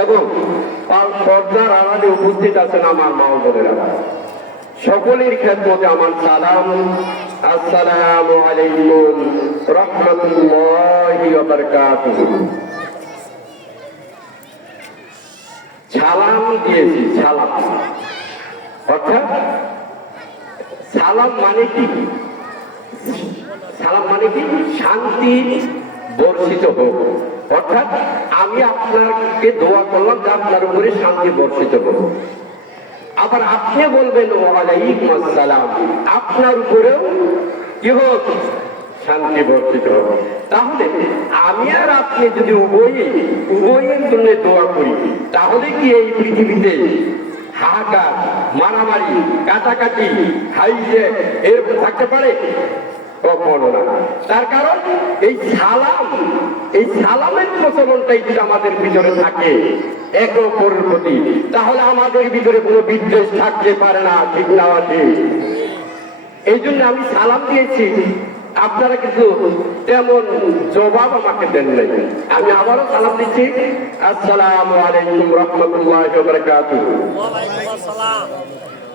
এবং পর্দার আড়ালে উপস্থিত আছেন আমার মা ও বোনেরা, সকলের খেদমতে আমার সালাম। আসসালামু আলাইকুম রাহমাতুল্লাহি ওয়া বারাকাতুহু। সালাম দিয়েছি, সালাম অর্থাৎ সালাম মানে কি? সালাম মানে কি? শান্তি বর্ষিত হোক। অর্থাৎ আমি আপনাকে দোয়া করলাম যে আপনার উপরে শান্তি বর্ষিত হোক। আবার আপনি বলবেন ওয়ালাইকুম আসসালাম, আপনার উপরেও কি হোক? শান্তি বর্ষিত হোক। তাহলে আমি আর আপনি যদি উভয়ের জন্য দোয়া করি, তাহলে কি এই পৃথিবীতে হাহাকার, মারামারি, কাটাকাটি, হাইজে এরকম থাকতে পারে? কখনো না। তার কারণ এই সালামের প্রচলনটাই যদি আমাদের ভিতরে থাকে একে অপরের প্রতি, তাহলে আমাদের ভিতরে কোনো বিদ্বেষ থাকতে পারে না, ঠিক না? এই জন্য আমি সালাম দিয়েছি, আপনারা কিন্তু তেমন জবাব আমাকে দেন নাই। আমি আবারও সালাম দিচ্ছি, আসসালামু আলাইকুম রাহমাতুল্লাহি ওয়া বারাকাতুহু।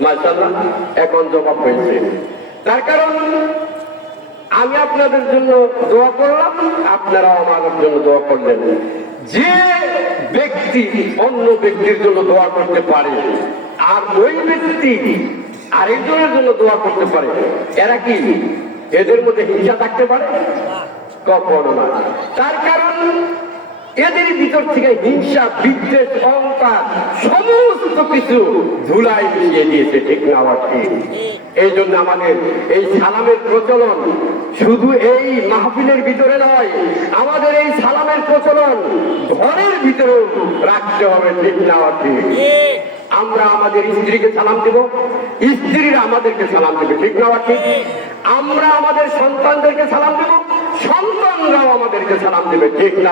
মাশাআল্লাহ, এখন জবাব হয়েছে। তার কারণ আমি আপনাদের জন্য দোয়া করলাম, আপনারাও আমার জন্য দোয়া করলেন। যে ব্যক্তি অন্য ব্যক্তির জন্য দোয়া করতে পারে আর ওই ব্যক্তি আরেকজনের জন্য দোয়া করতে পারে, এরা কি এদের মধ্যে হিংসা থাকতে পারে? কখনো না। তার কারণ এদের ভিতর থেকে হিংসা, বিদ্বেষ, অহংকার সমস্ত কিছু ধুলাই মিশিয়ে দিয়েছে, ঠিক না? এই জন্য আমাদের এই সালামের প্রচলন শুধু এই মাহফিলের ভিতরে নয়, আমাদের এই সালামের প্রচলন ঘরের ভিতরেও রাখতে হবে, ঠিক না? আমরা আমাদের স্ত্রীকে সালাম দেব, স্ত্রীরা আমাদেরকে সালাম দেবে, ঠিক না? আমরা আমাদের সন্তানদেরকে সালাম দেব, সন্তানরাও আমাদেরকে সালাম দেবে, ঠিক না?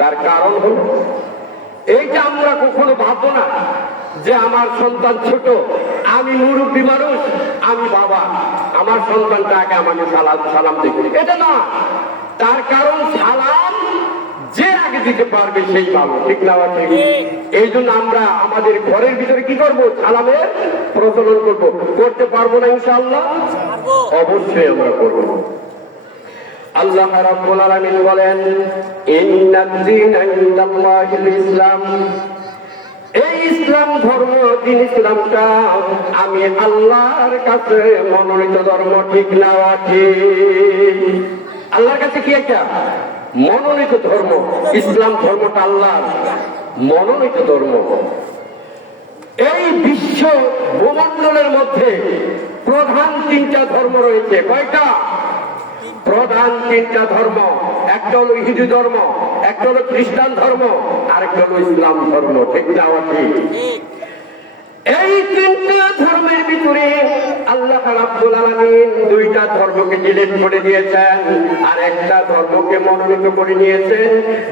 তার কারণ হল এইটা আমরা কখনো ভাববো না যে আমার সন্তান ছোট, আমি মুরব্বী মানুষ, আমি বাবা, আমার সন্তানটা আগে আমাকে সালাম দেবে, এটা না। তার কারণ সালাম যে আগে দিতে পারবে সেই ভালো, ঠিক না? এই জন্য আমরা আমাদের ঘরের ভিতরে কি করব? সালামের প্রচলন করতে পারবো না ইনশাআল্লাহ? অবশ্যই আমরা করব। আল্লাহ রাব্বুল আলামিন বলেন, ইন্নাদ-দীনা ইনদাল্লাহিল ইসলাম, এই ইসলাম ধর্ম, দিন ইসলামটা আমি আল্লাহর কাছে মনোনীত ধর্ম, ঠিক না? আল্লাহর কাছে কি একটা মনোনীত ধর্ম, ইসলাম ধর্মটা আল্লাহর মনোনীত ধর্ম। এই বিশ্ব ভূমণ্ডলের মধ্যে প্রধান তিনটা ধর্ম রয়েছে। কয়টা? প্রধান তিনটা ধর্ম। একটা হলো হিন্দু ধর্ম, একটা হলো খ্রিস্টান ধর্ম, আর একটা হলো ইসলাম ধর্ম, ঠিক না? এই তিনটা ধর্মের ভিতরে আল্লাহ রাব্বুল আলামিন দুইটা ধর্মকে ডিলিট করে দিয়েছেন আর একটা ধর্মকে মনোনীত করে নিয়েছেন,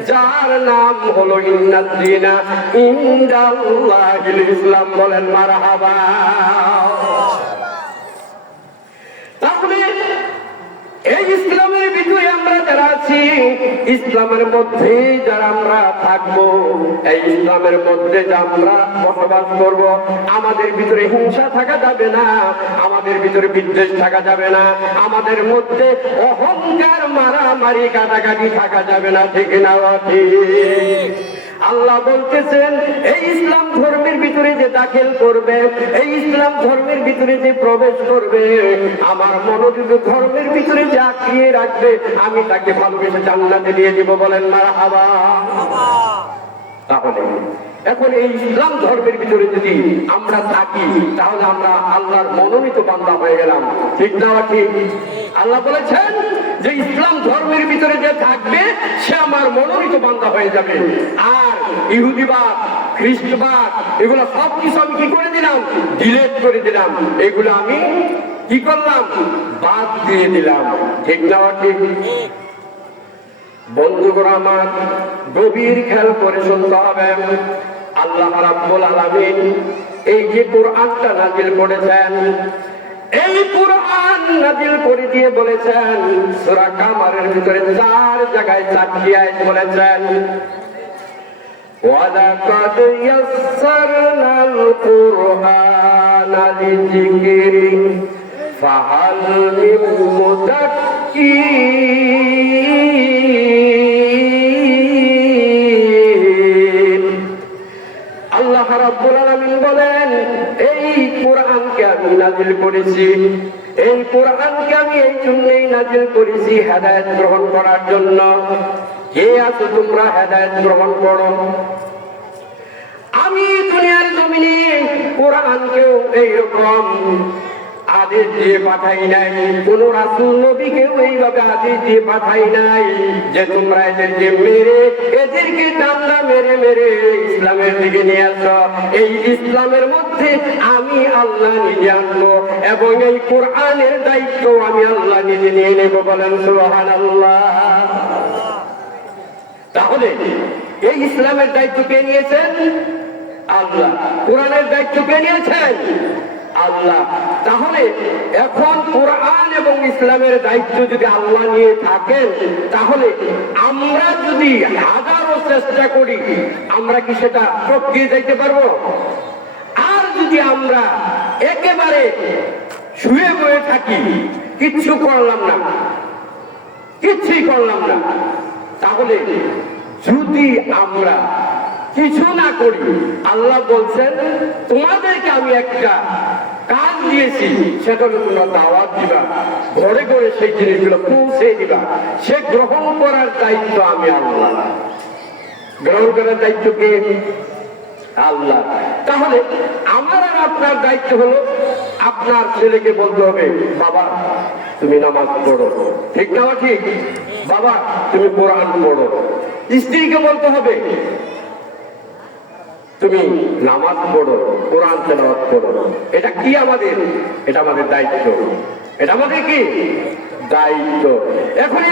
যার নাম হলো ইন্নাদ-দীনা ইনদাল্লাহিল ইসলাম। বলেন মারহাবা। তাহলে এই ইসলামের ভিতরে আমরা যারা আছি, ইসলামের মধ্যে যারা আমরা থাকবো, এই ইসলামের মধ্যে যা আমরা বসবাস করব, আমাদের ভিতরে হিংসা থাকা যাবে না, আমাদের ভিতরে বিদ্বেষ থাকা যাবে না, আমাদের মধ্যে অহংকার, মারামারি, কাটাকাটি থাকা যাবে না, ঠিক না? আল্লাহ বলতেছেন, এই ইসলাম ধর্মের ভিতরে যে দাখিল করবে, এই ইসলাম ধর্মের ভিতরে যে প্রবেশ করবে, আমার মনোযোগ ধর্মের ভিতরে যে আঁকড়িয়ে রাখবে, আমি তাকে ভালোবেসে জান্নাতে দিয়ে দিব। বলেন মারহাবা। তাহলে এখন এই ইসলাম ধর্মের ভিতরে যদি আমরা থাকি, তাহলে আমরা আল্লাহর মনোনীত বান্দা হয়ে গেলাম, ঠিক না? ঠিক। আল্লাহ বলেছেন যে ইসলাম ধর্মের ভিতরে যে থাকবে সে আমার মনোনীত বান্দা হয়ে যাবে। আর ইহুদিবাদ, খ্রিস্টবাদ, এগুলো সব কিছু আমি কি করে দিলাম? ডিলিট করে দিলাম। এগুলো আমি কি করলাম? বাদ দিয়ে দিলাম, ঠিক না? ঠিক। বন্ধুগণ আমার, গভীর খেয়াল করে শুনতে হবে। আল্লাহ রাব্বুল আলামিন এই যে কোরআনটা নাযিল করেছেন, এই কোরআন নাযিল করে দিয়ে বলেছেন, সূরা কামারের ভিতরে 4 জায়গায় 4টি আয়াত বলেছেন, ওয়ালাকাদ ইয়াসসারনাল কুরআনা লিযিকরি ফাহাল মিন মুযাক্কিরিন। আল্লাহ রাব্বুল আলামিন বলেন, এই কোরআনকে আমি নাযিল করেছি, এই কোরআনকে আমি এই জন্যই নাযিল করেছি হেদায়েত গ্রহণ করার জন্য। কে আছো তোমরা হেদায়েত গ্রহণ করো? আমি দুনিয়ার জমিনে কোরআনকেও এইরকম আদেশ দিয়ে পাঠাই নাই, কোন রাসূল নবীকেও এইভাবে আদেশ দিয়ে পাঠাই নাই যে তোমরা এদেরকে মেরে, এদেরকে ডান্ডা মেরে মেরে ইসলামের দিকে নিয়ে আসো। এই ইসলামের মধ্যে আমি আল্লাহ নিজে আনবো এবং এই কোরআনের দায়িত্ব আমি আল্লাহ নিজে নিয়ে নেব। বলেন সুবহানাল্লাহ। তাহলে এই ইসলামের দায়িত্ব কে নিয়েছেন? আল্লাহ। কোরআনের দায়িত্ব কে নিয়েছেন? আল্লাহ। তাহলে এখন কোরআন এবং ইসলামের দায়িত্ব যদি আল্লাহ নিয়ে থাকেন, তাহলে আমরা যদি হাজারো চেষ্টা করি, আমরা কি সেটা টপকিয়ে যাইতে পারবো? আর যদি আমরা একেবারে শুয়ে বয়ে থাকি, কিচ্ছু করলাম না, কিচ্ছুই করলাম না, তাহলে যদি আমরা কিছু না করি, আল্লাহ বলছেন তোমাদেরকে আমি একটা কাজ দিয়েছি, সেটা হলো তোমরা দাওয়াত দিবা, ঘরে ঘরে সেই জিনিসগুলো পৌঁছে দিবা। সে গ্রহণ করার দায়িত্ব আমি আল্লাহ। গ্রহণ করার দায়িত্ব কে? আল্লাহ। তাহলে আমার আর আপনার দায়িত্ব হলো, আপনার ছেলেকে বলতে হবে, বাবা তুমি নামাজ পড়ো, ঠিক না ঠিক? বাবা তুমি কোরআন পড়ো। স্ত্রীকে বলতে হবে, তুমি নামাজ পড়ো, কোরআন তেলাওয়াত করো। এটা কি আমাদের? এটা আমাদের দায়িত্ব। এটা আমাদের কি দায়িত্ব। এখন